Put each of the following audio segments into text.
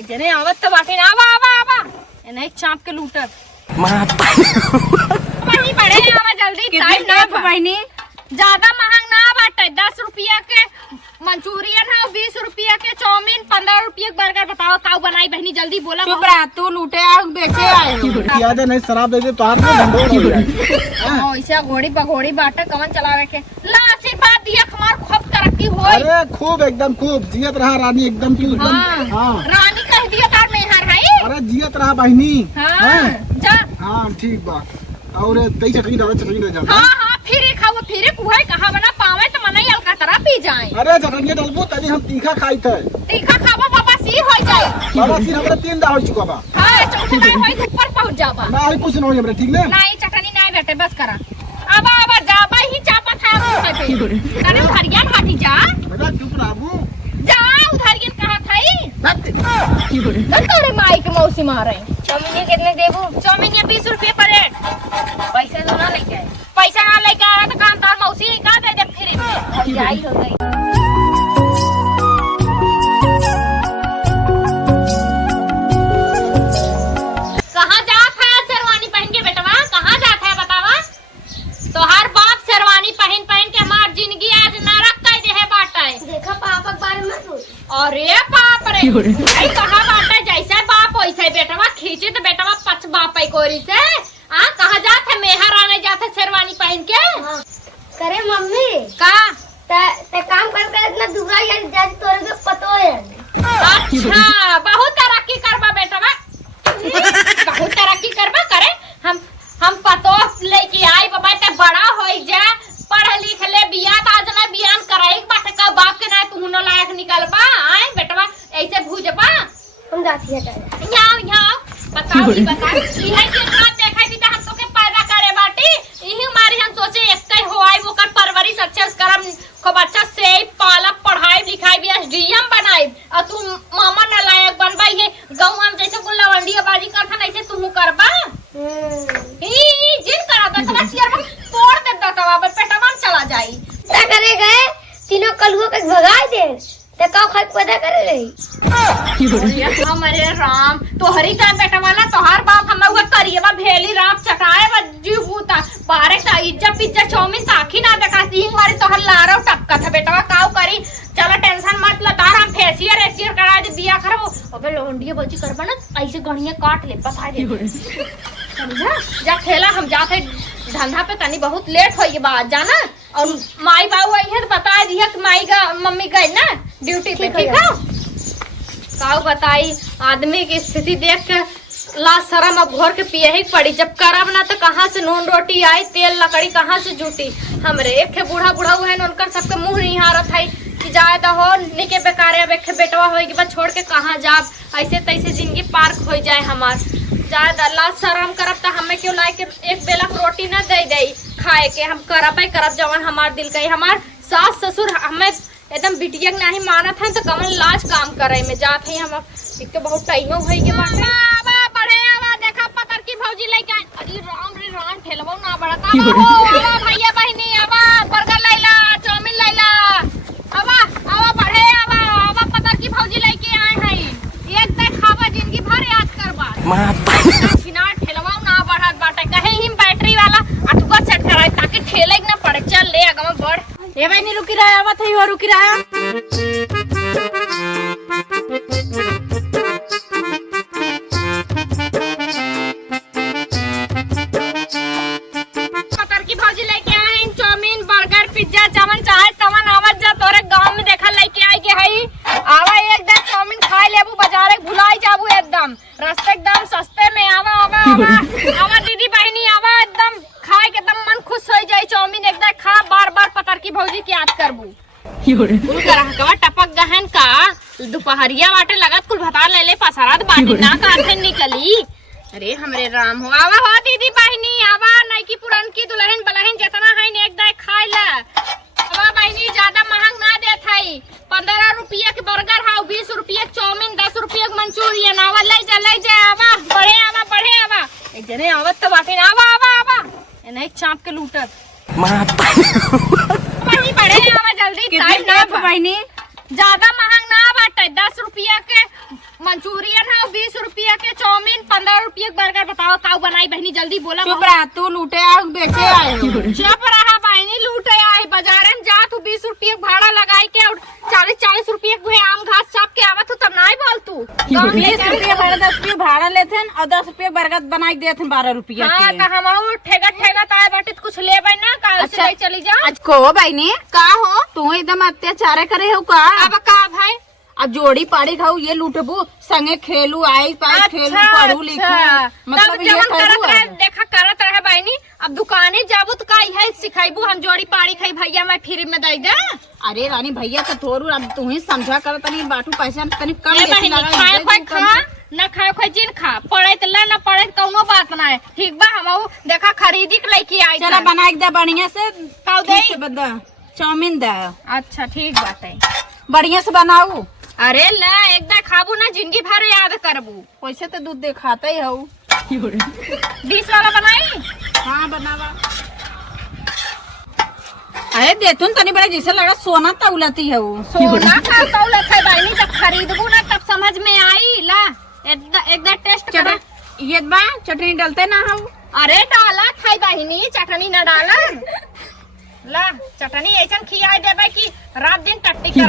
एक जने आवत तो बाटे आवा आवा आवा एने एक चाप के लूटर बनी पड़े आवा जल्दी टाइम ना बनी ज्यादा महंग ना बाटे 10 रुपया के मंचूरियन है 20 रुपया के चाउमीन 15 रुपया के बर्गर बताओ काऊ बनाई बहनी जल्दी बोला चुप रह तू लूटे आ बेचे आए याद है नहीं शराब दे दे तो हाथ में धंधो हो जाए हां ऐसे घोड़ी पगोड़ी बाटे कवन चलावे के ला आशीर्वाद दिया हमार खूब तरक्की होई अरे खूब एकदम खूब जियत रहा रानी एकदम तू एकदम हां रानी कह दिया तार में हार है अरे जियत रहा बहनी हां जा हां ठीक बा और दही चटनी दे जा हां हां फिर खाओ फिर कुहाई कहां बना पावे तो मनई अलका तरह पी जाए अरे चटनी डालबो तनी हम तीखा खाई थे तीखा खाबो बाबा सी हो जाए बाबा सी हमरा 3 दा हो चुका बा हां चौथे दाई होई ऊपर पहुंच जाबा ना आई कुछ नहीं हमरा ठीक ने नहीं चटनी नहीं बेटे बस करा अब जाबा ही चापा था तने हरियाण हाटी जा बेटा चुप रहबू जा उधरियन कहां थाई तोरे माई के मौसी मारे चाउमीन कितने देबू चाउमीन 20 रुपए प्लेट पैसा तो ना लेके आए पैसा ना लेके आ तो काम तार मौसी का दे दे फ्री में जाई हो गई कहां जात है शेरवानी पहन के बेटवा कहां जात है बतावा तो हर बाप शेरवानी पहन पहन के हमार जिंदगी आज नरक कर दे है बाटा है देखा पापा के बारे में सोच अरे बाप रे भाई कहां बाटा जैसे बाप वैसे बेटवा खींचे तो बेटवा पच बाप है कोरी से कहां जात है मेहर आने जात है शेरवानी पहन के करे मम्मी का ते काम कर इतना दूरा या जाज तोरे के पतो है अच्छा बहुत तरक्की करबा बेटवा बहुत तरक्की करबा करे हम पतो लेके आई बाबा ते बड़ा होई जा पढ़ लिख ले बिया आज ना बियान कराई बाटे का बाप के ना तू न लायक निकलबा आए बेटवा ऐसे भूजबा हम जाती है यहाँ बताओ ई बताओ इहे के बात देखै दी त हम तो के पैदा करे बाटी इही मारी हम सोचे एकई होई ओकर परवरिश अच्छे से करम खूब अच्छा से पालक पढ़ाई लिखाई भी एसडीएम बनाई और तू मामा न लायक बनबाई है गांव में जैसे गुल्ला वंडिया बाजी करथन ऐसे तू करबा ई जिन करा द समझ यार हम तोड़ दे दतवा पर पेटवा चला जाई क्या करे गए तीनों कलुओं के भगाई दे ते का खाई पैदा करे रही हमारे राम तोहरी टाइम बेटा वाला तोहार बाप हम हुआ करिएबा भेली राम चटाए जीव बूता बारे का इज्जत पिज्जा चाउमीन ताखी ना देखा सिंह मारी तोहर लारो टपका था बेटा काऊ करी चलो टेंशन मत ल तार हम फेशियल एशियल करा दे बिया करबो अबे लोंडिया बची करबा ना ऐसे गणिया काट ले बता दे समझा जा खेला हम जाते धंधा पे तनी बहुत लेट होई बात जाना और माई बाबू आई है तो बता दिया कि माई का मम्मी गई ना ड्यूटी पे ठीक है काऊ बताई आदमी की स्थिति देख के ला शरम अब घोर के पिए ही पड़ी जब करब ना तो कहाँ से नून रोटी आई तेल लकड़ी कहाँ से जुटी हमरे एक बूढ़ा बूढ़ा हुए न उनका सबके मुंह नहीं हारत है कि जाए तो हो निके बेकार अब एक बेटवा होगी बस छोड़ के कहाँ जाब ऐसे तैसे जिंदगी पार्क हो जाए हमार जाए अल्लाह शर्म करब तो हमें क्यों लाए के एक बेला रोटी ना दे दे खाए के हम करब जवन हमार दिल कही हमार सास ससुर हमें एकदम बिटिया नहीं मानत है तो कमल लाज काम करे में जात है हम एक तो बहुत टाइम होई के बाटे आवा बड़े आवा देखा पतर की भौजी लेके अरे राम ठेलबो ना बड़ता आवा भैया बहिनी आवा बर्गर लैला चाउमीन लैला आवा बड़े आवा पतर की भौजी लेके आए हैं एक देख खावा जिंदगी भर याद करबा छिनार ठेलबो ना बढ़त बाटे कहे हिम बैटरी वाला अटुआ सेट कराई ताकि ठेले ना पड़े चल ले आगा में बढ़ ये भाई नहीं रुकी रहा आवत है वो रुकी रहा पतर की भौजी लेके आए हैं चाउमीन बर्गर पिज्जा जवन चाहे तवन आवत जा तोरे गांव में देखा लेके आई के हई आवा एक दिन चाउमीन खाए लेबू बाजारे भुलाई जाबू एकदम रास्ते एकदम सस्ते में आवा दीदी बहनी आवा एकदम खाए के एकदम मन खुश हो जाए चाउमीन एकदम खा बार बार पतर की भौजी की याद करबू टपक गहन का दोपहरिया बाटे लगत कुल भता ले ले पसरात बाटी ना काथे निकली अरे हमरे राम हो आवा हो दीदी बहनी आवा नहीं की पुरन की दुल्हन बलहन जितना है ने एक दाई खाए ला आवा बहनी ज्यादा महंग ना देत है 15 रुपया के बर्गर हाउ 20 रुपया चाउमीन 10 रुपया के मंचूरियन आवा ले जा आवा बढ़े आवा एक जने आवत तो बाटे आवा एने एक चाप के लूटर बनी बड़े आवा जल्दी टाइम ना बहनी ज्यादा महंग ना बाटे 10 रुपया के मंचूरियन ₹15 बर्गर बताओ काऊ बनाई बहनी जल्दी बोला। चुप रहा तू, लूटे आ बेचे आए हो। चुप रहा बहनी, लूटे आई बाजार में जा तू ₹20 भाड़ा लगाई के और 40-40 रुपये के आम घास चाप के आवत हो तब नहीं बोल तू। 20 भाड़ा 10 रुपये भाड़ा लेते हैं और 10 रुपये बर्गर बना के देते हैं 12 रुपया हाँ तो हम ठेगा आए बाटे कुछ ले ना काल से ले चली जा। आज को बहनी का हो तू एकदम अत्याचार करे हो का? अब का भाई अब जोड़ी पाड़ी खाऊ ये लूटबू संगे खेलू आई पाई खेलू पढ़ू लिखू मतलब ये करू। देखा करत रहे बहनी, अब दुकाने जाबू तो का है सिखाईबू हम जोड़ी पाड़ी खाई भैया मैं फ्री में दे दे। अरे रानी भैया तो थोड़ू अब तू ही समझा कर तनी बाटू पैसा तनी कम ए बहनी खाए खोई खा न खाए खोई जिन खा पड़े तो ला न पड़े तो कौनो बात ना है ठीक बा। हम देखा खरीदी के लेके आई चला बना के दे बढ़िया से काऊ दे बदा चाउमीन दे। अच्छा ठीक बात है बढ़िया से बनाऊ। अरे ला एकदम खाबू ना जिंदगी भर याद करबू। वैसे तो दूध दे खाता ही हो। 20 वाला बनाई? हाँ बनावा। अरे देतुन तनी बड़ा जैसे लगा सोना तौलती है वो। सोना का तौलत है बहनी, जब खरीदबू ना तब समझ में आई। ला एकदम टेस्ट कर। ये बा चटनी डालते ना हो? अरे डाला खाई बहनी, चटनी न डाला। ला चटनी ऐसा खिया देबे कि रात दिन टट्टी कर।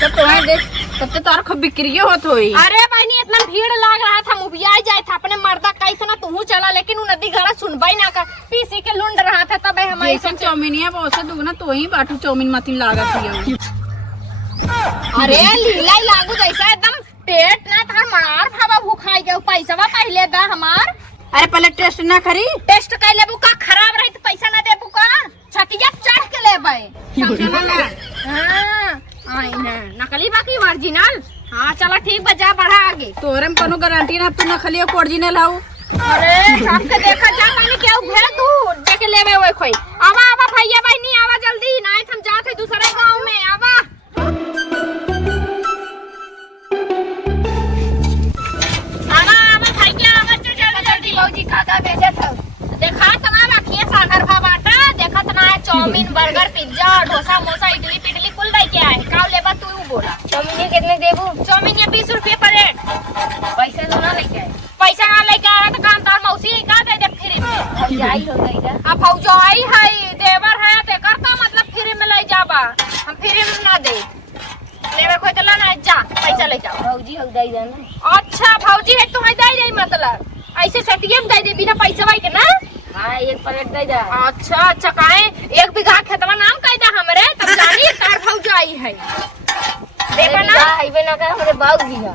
तो तुम्हें देख तब तो तार खूब बिक्री होत होई। अरे बहनी इतना भीड़ लग रहा था मुबिया जाए था अपने मर्दा कही था ना तू चला, लेकिन वो नदी घड़ा सुनवाई ना कर पीसी के लुंड रहा था तब हमारी चाउमीनिया बहुत दुगना तो ही बाटू चाउमीन मतीन लागत है। अरे लीला ही लागू जैसा एकदम पेट ना था मार भावा भूखाई गए पैसा पहले दा हमार। अरे पहले टेस्ट ना करी टेस्ट कर लेबू का खराब रही तो पैसा ना देबू का छतिया चढ़ के लेबे। हाँ नकली बाकी ओरिजिनल। हाँ चला ठीक बजा बढ़ा आगे। तोरे में कोनो गारंटी ना तू नकली ओरिजिनल हाउ। अरे सबके देखा जा मैंने क्या भेज तू देख लेबे ओए खोई। आवा भैया बहनी आवा जल्दी ना हम जाते दूसरे गांव में आवा। जल्दी भौजी का भेजे था देखा तना रखिए सागर भा बाटा देखा तना चाउमीन बर्गर पिज्जा डोसा मोसा इडली पिडली कुल दे के आए काव लेबा तू बोला। चाउमीन कितने देबू? चाउमीन ये 20 रुपये प्लेट। पैसा तो ना लेके आए। पैसा ना लेके आया तो काम तार मौसी का दे दे फ्री में। भौजाई हो गई का? अब भौजाई है देवर है ते करता मतलब फ्री में ले जाबा हम फ्री में ना दे लेवे कोई तो ना जा पैसा ले जाओ। भौजी हो गई ना। अच्छा भौजी है तो है दे जाई मतलब ऐसे सतियम दे दे बिना पैसा वाई के ना। हाँ 1 प्लेट दे दे। अच्छा काहे 1 बीघा खेतवा नाम कह दे हमरे तब जानी तार भौजाई है देबा ना। आइबे ना कर हमरे बाऊ जी है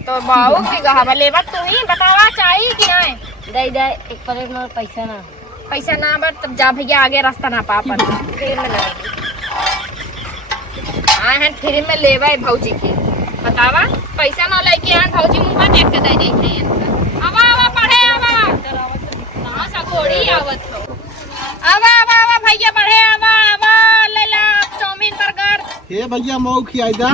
तो बाऊ बीघा हवा लेबा तू ही बतावा चाहिए कि नहीं। दे दे 1 प्लेट में पैसा ना। पैसा ना बर तब जा भैया आगे रास्ता ना पा पर फ्री में ना। हाँ है फ्री में लेबा भौजी के बतावा पैसा ना लेके आन भौजी मुंह देख के दे देते हैं। आवा पढ़े आवा कहां सा घोड़ी आवत हो। आवा भैया पढ़े आवा ले ला चाउमीन बर्गर। हे भैया मऊ खियाई दा।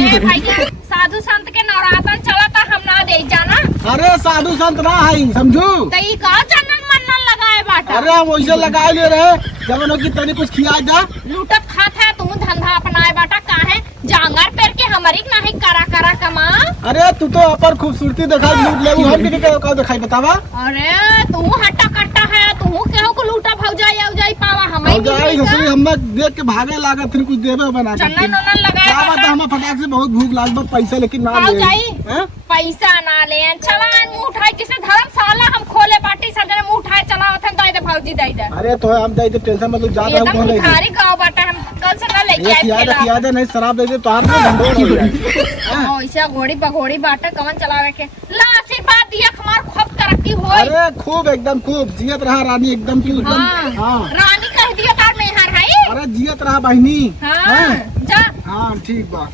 ए भैया साधु संत के नवरात्र चला था हम ना दे जाना। अरे साधु संत ना है समझू। तई का चन्नन मन्नन लगाए बाटा। अरे हम वैसे लगाए ले रहे जब की तनी कुछ खियाई दा। लूटत खात है तू धंधा अपनाए बाटा काहे जांगर पेर के हमारी नहीं करा कमा। अरे तू तो अपन खूबसूरती दिखाई लूट ले हम के दिखाई बतावा। अरे तू हट्टा कट्टा है तू केहू को लूटा भौजाई आउजाई पावा हमें भौजाई ससुरी हम देख के भागे लागत फिर कुछ देबे बना के। चन्नन उन्नन लगाए क्या बात है हम फटाक से बहुत भूख लागल पैसा लेकिन ना ले। भौजाई हैं? पैसा ना ले चला मुंह उठाई जिसे धर्मशाला हम खोले पार्टी सब जने मुंह उठाए चला होथे दे दे भौजी दे दे। अरे तो हम दे टेंशन मत जा रहा एकदम भिखारी गांव बाटा हम कल से ना लेके आए थे। याद नहीं शराब दे दे तो हाथ में ढंढोर हो जाए। ऐसा घोड़ी पघोड़ी बाटा कवन चलावे के ला आशीर्वाद दिया हमार खूब तरक्की होई। अरे खूब एकदम खूब जियत रहा रानी एकदम तू एकदम। हाँ रानी कह दिया तार में हर है। अरे जियत रहा बहनी। हाँ जा। हाँ ठीक बा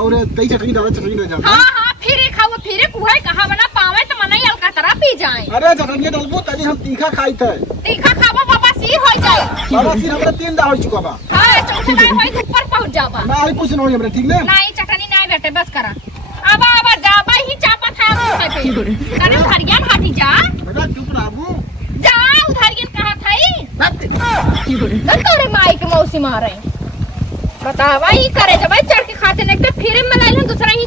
और तई चटनी डाल जा। हाँ फिर खाओ फिर कुहे कहा बना पावे तो मनई अलका तरह पी जाए। अरे चटनी डालबो तनी हम तीखा खाई थे। तीखा खाबो बाबा सी हो जाए। बाबा सी हमरा 3 दा हो चुका बा। हां चौथे दाई होई ऊपर पहुंच जाबा। ना ही कुछ न होई हमरा ठीक ने। नहीं चटनी नहीं बेटे बस करा। अब जाबा ही चापा था खाते। करे हरियाण हाथी जा। बेटा चुप रहबू। जा उधरियन कहा थाई। बस तोरे माई के मौसी मारे। बतावा ही करे जब चढ़ के खाते ने फिर में ले दूसरा ही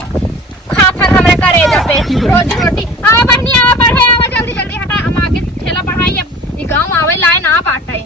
खाता हमरा करे करे जब पे रोजी रोटी आवा बहनी आवा पढ़े आवा जल्दी जल्दी हटा हम आगे ठेला पढ़ाई अब ये गाँव आवे लाए ना बाटे